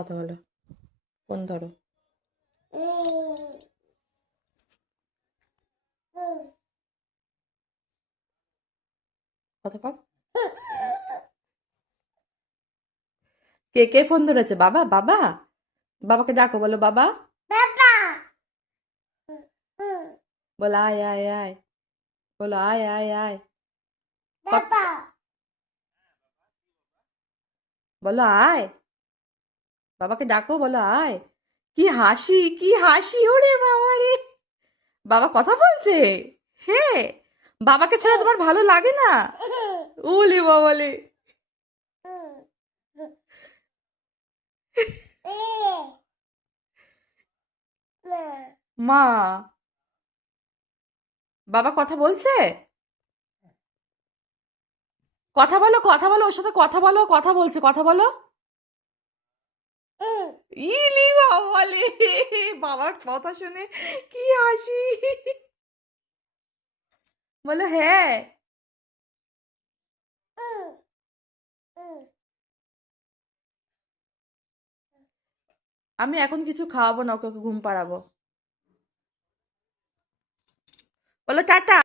কথা বলো, ফোন ধরো। কথা বল। কে কে ফোন ধরেছে? বাবা, বাবা, বাবাকে ডাকো, বলো বাবা, বলো আয় আয় আয়, বলো আয় আয় আয়, বলো আয়, বাবাকে ডাকো, বলো আয়। কি হাসি, কি হাসি, ওরে বাবা রে, বাবা কথা বলছে। হ্যাঁ, বাবাকে ছাড়া তোমার ভালো লাগে না? ওলে বাবালে, মা, বাবা কথা বলছে? কথা বলো, কথা বলো, ওর সাথে কথা বলো, কথা বলছে, কথা বলো। ইলি বাবালে, বাবার কথা শুনে কি হাসি। বলো হ্যাঁ। আমি এখন কিছু খাওয়াবো না, ওকে ওকে ঘুম পাড়াবো। বলো টাটা।